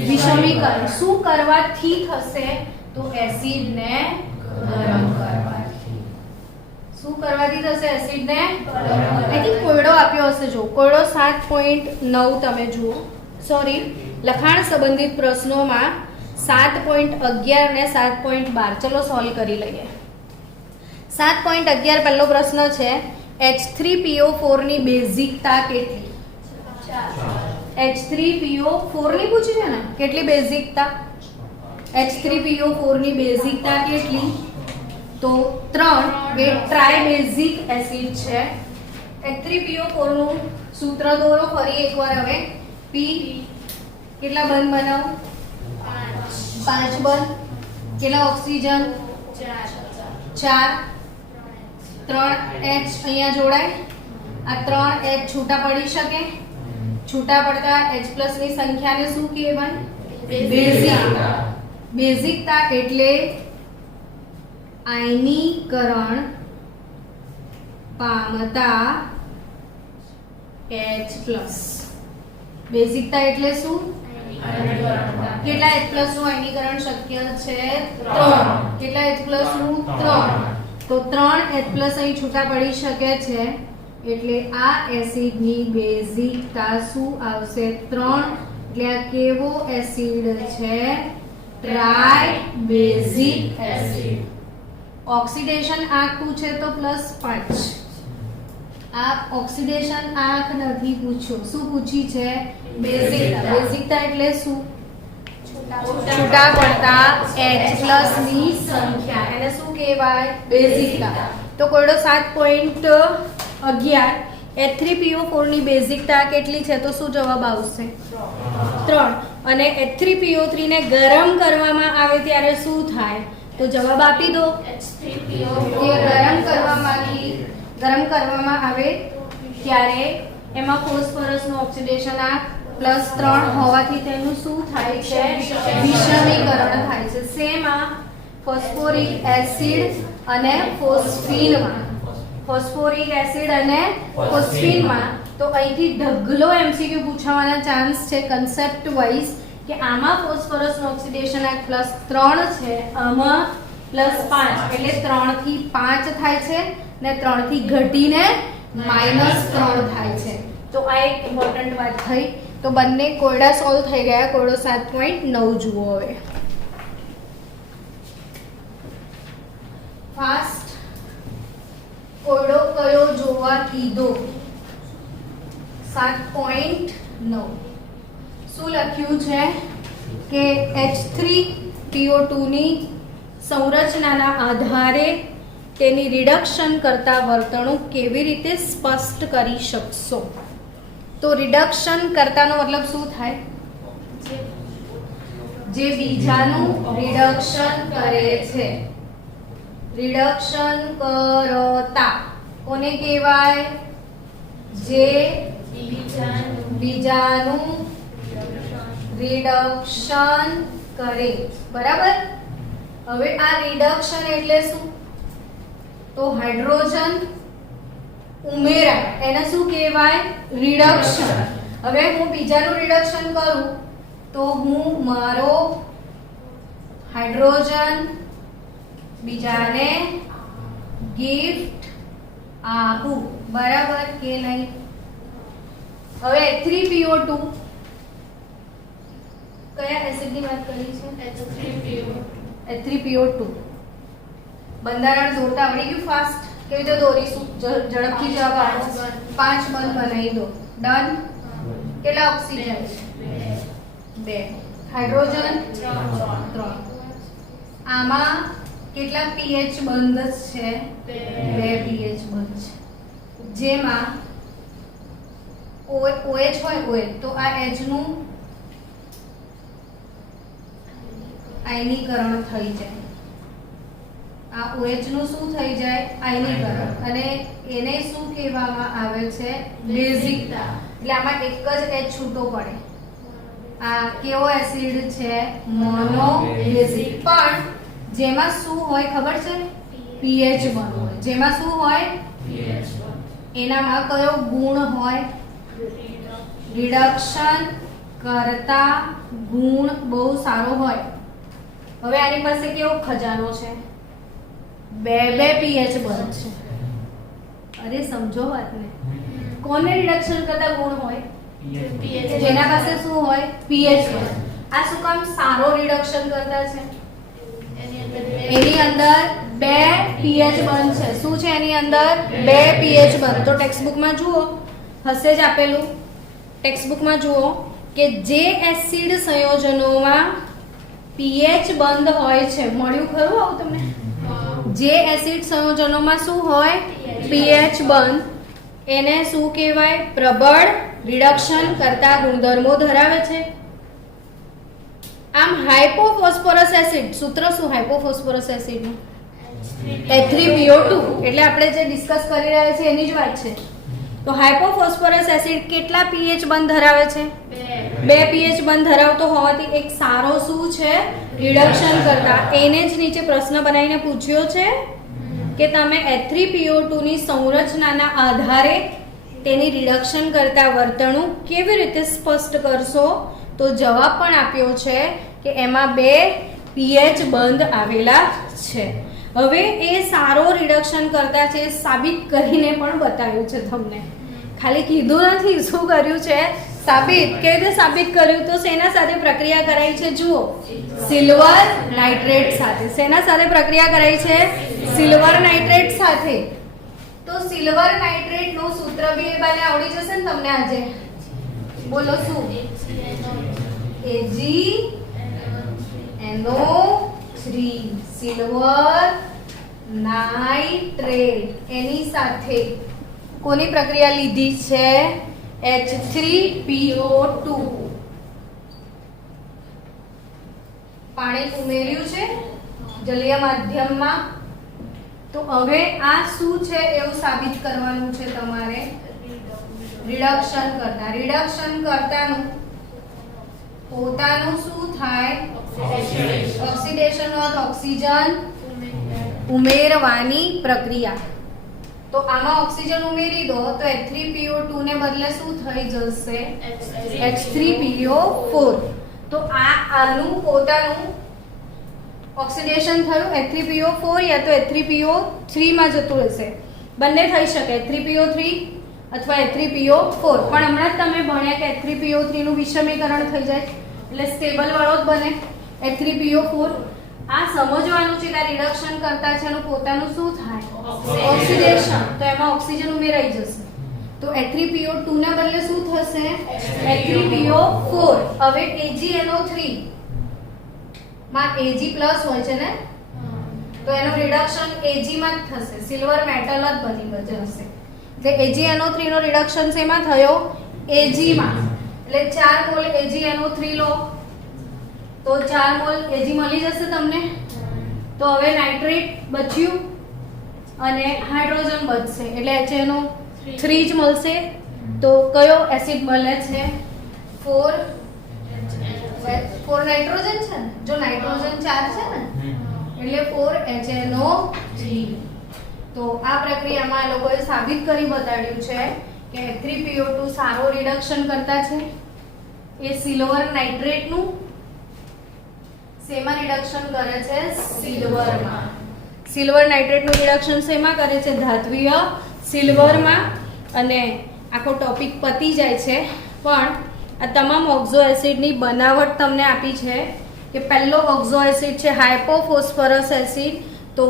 વિષમીકરણ શું કરવાથી થશે તો એસિડ ને ગરમ કરવાથી શું કરવાથી થશે એસિડ ને આઈ થિંક કોયડો આપ્યો હશે જો કોયડો 7.9 તમે જુઓ સોરી લખાણ સંબંધિત પ્રશ્નોમાં 7.11 ને 7.12 ચલો સોલ્વ કરી લઈએ 7.11 પહેલો પ્રશ્ન છે H3PO4 ની બેઝિકતા કેટલી H3PO4 ની પૂછી છે ને કેટલી બેઝિકતા H3PO4 ની બેઝિકતા કેટલી તો 3 એ ટ્રાઇબેઝિક એસિડ છે H3PO4 નું સૂત્ર દોરો ફરી એકવાર હવે P કેટલા બંધ બનાવો 5 બંધ કેટલા ઓક્સિજન 4 3 H અહીંયા જોડાય આ 3 H છૂટા પડી શકે છૂટા પડતા H+ ની સંખ્યાને શું કહેવાય બેઝિકતા બેઝિકતા એટલે આયનીકરણ પામતા H+ બેઝિકતા એટલે શું કેટલા H+ નું આયનીકરણ શક્ય છે 3 કેટલા H+ નું 3 તો 3 H+ અહીં છૂટા પડી શકે છે એટલે આ એસિડની બેઝિકતા શું આવશે 3 એટલે આ કેવો એસિડ છે ટ્રાઇબેઝિક એસિડ ઓક્સિડેશન આંક પૂછે તો +5 આ ઓક્સિડેશન આંક નથી પૂછ્યો શું પૂછી છે બેઝિકતા બેઝિકતા એટલે શું છૂટા પડતા H+ ની સંખ્યા એને શું કહેવાય બેઝિકતા તો કોયડો 7.11 H3PO4 ની બેઝિકતા કેટલી છે તો શું જવાબ આવશે 3 અને H3PO3 ને ગરમ કરવામાં આવે ત્યારે શું થાય તો જવાબ આપી દો H3PO4 એ ગરમ કરવામાં આવે ત્યારે એમાં ફોસ્ફરસનું ઓક્સિડેશન આંક +3 હોવાથી તેનું શું થાય છે વિષમીકરણ થાય છે સેમ આ ફોસ્ફોરિક એસિડ અને ફોસ્ફીનમાં તો અહીંથી ઢગલો MCQ પૂછવાના ચાન્સ છે કન્સેપ્ટ વાઇઝ કે આમાં ફોસ્ફરસનું ઓક્સિડેશન આંક +3 છે આમાં +5 એટલે 3 થી 5 થાય છે ને 3 થી ઘટીને -3 થાય છે તો આ એક ઇમ્પોર્ટન્ટ વાત થઈ તો બંને કોયડા સોલ્વ થઈ ગયા કોયડો 7.9 જુઓ હવે ફાસ્ટ કોયડો કયો જોવા કીધો 7.9 શું લખ્યું છે કે H3PO2 ની સંરચનાના આધારે તેની રિડક્શન કરતા વર્તણૂક કેવી રીતે સ્પષ્ટ કરી શકશો તો રિડક્શન કરતાનો મતલબ શું થાય જે બીજાનું રિડક્શન કરે છે રિડક્શન કરતા કોને કહેવાય જે બીજાનું રિડક્શન કરે બરાબર હવે આ રિડક્શન એટલે શું તો હાઇડ્રોજન ઉમેરાય એને શું કહેવાય રિડક્શન હવે હું બીજાનું રિડક્શન કરું તો હું મારો હાઇડ્રોજન બીજાને ગિફ્ટ આપું બરાબર કે નહીં હવે H3PO2 કયા એસિડની વાત કરી છે H3PO2 બંધારણ દોરતા આવડી ગયું ફાસ્ટ કેવી રીતે દોરીશું ઝડપથી જવાબ આપો 5 બંધ બનાવી દો ડન કેટલા ઓક્સિજન 2 હાઇડ્રોજન 3 આમાં કેટલા pH બંધ છે 2 pH બંધ છે જેમાં OH હોય OH તો આ H નું આયનીકરણ થઈ જાય આ OH નું શું થઈ જાય આયનીકરણ અને એને શું કહેવામાં આવે છે બેઝિકતા એટલે આમાં એક જ H છૂટો પડે આ કેવો એસિડ છે મોનો બેઝિક પણ જેમાં શું હોય ખબર છે pH બંધ હોય જેમાં શું હોય એનામાં કયો ગુણ હોય રિડક્શન કરતા ગુણ બહુ સારો હોય. હવે આની પાસે કેવો ખજાનો છે, બે પીએચ બંધ છે. અરે સમજો વાતને. કોને રિડક્શન કરતા ગુણ હોય? જેના પાસે શું હોય? પીએચ બંધ. આ શું કામ સારો રિડક્શન કરતા છે? એની અંદર બે પીએચ બંધ છે. શું છે એની અંદર? બે પીએચ બંધ. તો ટેક્સ્ટબુકમાં જુઓ, હશે જ આપેલું. ટેક્સ્ટબુકમાં જુઓ કે જે એસિડ સંયોજનોમાં પીએચ બંધ હોય છે, મળ્યું ખરું આવું તમને? જે એસિડ સંયોજનોમાં શું હોય? પીએચ બંધ, એને શું કહેવાય? પ્રબળ રિડક્શન કરતા ગુણધર્મો ધરાવે છે. આમ હાઇપોફોસ્ફરસ એસિડ, સૂત્ર શું હાઇપોફોસ્ફરસ એસિડનું? H3PO2. એટલે આપણે જે ડિસ્કસ કરી રહ્યા છીએ એની જ વાત છે. તો હાઇપોફોસ્ફરસ એસિડ કેટલા પીએચ બંધ ધરાવે છે? બે પીએચ બંધ ધરાવતો હોવાથી એક સારો શું છે? રિડક્શન કરતા. એને જ નીચે પ્રશ્ન બનાવીને પૂછ્યો છે કે તમે H3PO2 ની સંરચનાના આધારે તેની રિડક્શન કરતા વર્તણૂક કેવી રીતે સ્પષ્ટ કરશો? તો જવાબ પણ આપ્યો છે કે એમાં બે પીએચ બંધ આવેલા છે. હવે એ સારો રિડક્શન કરતા છે સાબિત કરીને પણ બતાવ્યું છે તમને. ખાલી કીધું નથી, શું કર્યું છે? સાબિત. કેવી રીતે સાબિત કર્યું? તો શેના સાથે પ્રક્રિયા કરાઈ છે? જુઓ, સિલ્વર નાઇટ્રેટ સાથે. શેના સાથે પ્રક્રિયા કરાઈ છે? સિલ્વર નાઇટ્રેટ સાથે. તો સિલ્વર નાઇટ્રેટ નું સૂત્ર બી એ બાને આવડી જશે ને તમને આજે? બોલો શું? AgNO3 silver nitrate. એની સાથે કોની પ્રક્રિયા લીધી છે? H3PO2. પાણી ઉમેર્યું છે જલીય માધ્યમમાં. તો હવે આ શું છે એવું સાબિત કરવાનું છે તમારે. રિડક્શન કરતા. રિડક્શન કરતાનું પોતાનું શું થાય? ઓક્સિડેશન ઓફ ઓક્સિજન ઉમેરવાની પ્રક્રિયા. તો આમાં ઓક્સિજન ઉમેરી દો તો H3PO2 ને બદલે શું થઈ જશે? H3PO4. તો આનું પોતાનું ઓક્સિડેશન થયું H3PO4 યા તો H3PO3 માં જતું રહેશે. બંને થઈ શકે, H3PO3 અથવા H3PO4. પણ હમણાં જ તમે ભણ્યા કે H3PO3 નું વિષમીકરણ થઈ જાય એટલે સ્ટેબલ વાળો જ બને H3PO4. આ સમજવાનું છે કે આ રિડક્શન કરતા છે એનું પોતાનું શું થાય? ઓક્સિડેશન. તો એમાં ઓક્સિજન ઉમેરાઈ જશે. તો H3PO2 ના બદલે શું થશે? H3PO4. હવે AgNO3 માં Ag પ્લસ હોય છે ને, તો એનું રિડક્શન Ag માં જ થશે. સિલ્વર મેટલ જ બની જશે. એટલે AgNO3 નો રિડક્શન શેમાં થયો? Ag માં. એટલે 4 મોલ AgNO3 લો તો 4 મોલ Ag મળી જશે તમને. તો હવે નાઇટ્રેટ બચ્યું અને હાઇડ્રોજન બચશે એટલે HNO3 જ મળશે. તો કયો એસિડ મળે છે? 4 નાઇટ્રોજન છે ને, જો નાઇટ્રોજન 4 છે ને એટલે 4HNO3. તો આ પ્રક્રિયામાં આ લોકોએ સાબિત કરી બતાડ્યું છે કે H3PO2 સારો રિડક્શન કરતા છે. એ સિલ્વર નાઇટ્રેટનું શેમાં રિડક્શન કરે છે? સિલ્વરમાં. સિલ્વર નાઇટ્રેટનું રિડક્શન શેમાં કરે છે? ધાત્વિય સિલ્વરમાં. અને આખો ટોપિક પતી જાય છે. પણ આ તમામ ઓક્ઝો એસિડની બનાવટ તમને આપી છે કે પહેલો ઓક્ઝો એસિડ છે હાઇપોફોસ્ફરસ એસિડ. તો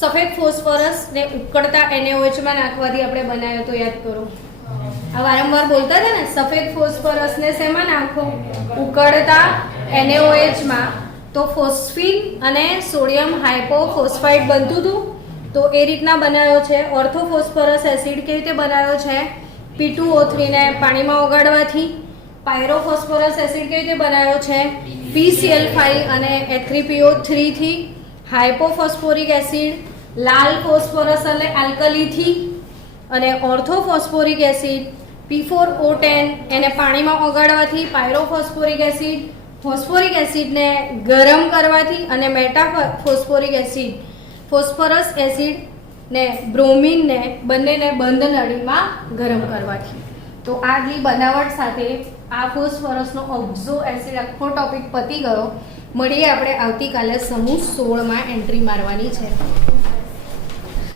સફેદ ફોસ્ફરસ ને ઉકળતા NaOH માં નાખવાથી આપણે બનાવ્યો તો યાદ કરો. આ વારંવાર બોલતા હતા ને, સફેદ ફોસ્ફરસ ને શેમાં નાખો? ઉકળતા NaOH માં. તો ફોસ્ફીન અને સોડિયમ હાઇપોફોસ્ફાઇડ બનતું હતું. તો એ રીતના બનાવ્યો છે. ઓર્થોફોસ્ફરસ એસિડ કેવી રીતે બનાવ્યો છે? P2O3 ને પાણીમાં ઓગાળવાથી. પાયરોફોસ્ફરસ એસિડ કેવી રીતે બનાવ્યો છે? PCl5 અને H3PO3 થી. હાઇપોફોસ્ફોરિક એસિડ લાલ ફોસ્ફરસ અને આલ્કલીથી. અને ઓર્થોફોસ્ફોરિક એસિડ P4O10 એને પાણીમાં ઓગાળવાથી. પાયરોફોસ્ફોરિક એસિડ ફોસ્ફોરિક એસિડને ગરમ કરવાથી. અને મેટાફોસ્ફોરિક એસિડ ફોસ્ફરસ એસિડ ને બ્રોમિન ને બંનેને બંધ નળીમાં ગરમ કરવાથી. તો આટલી બનાવટ સાથે આ ફોસ્ફરસનો ઓક્ઝો એસિડ આખો ટોપિક પતી ગયો. મળીએ આપણે આવતીકાલે સમૂહ 16 માં એન્ટ્રી મારવાની છે.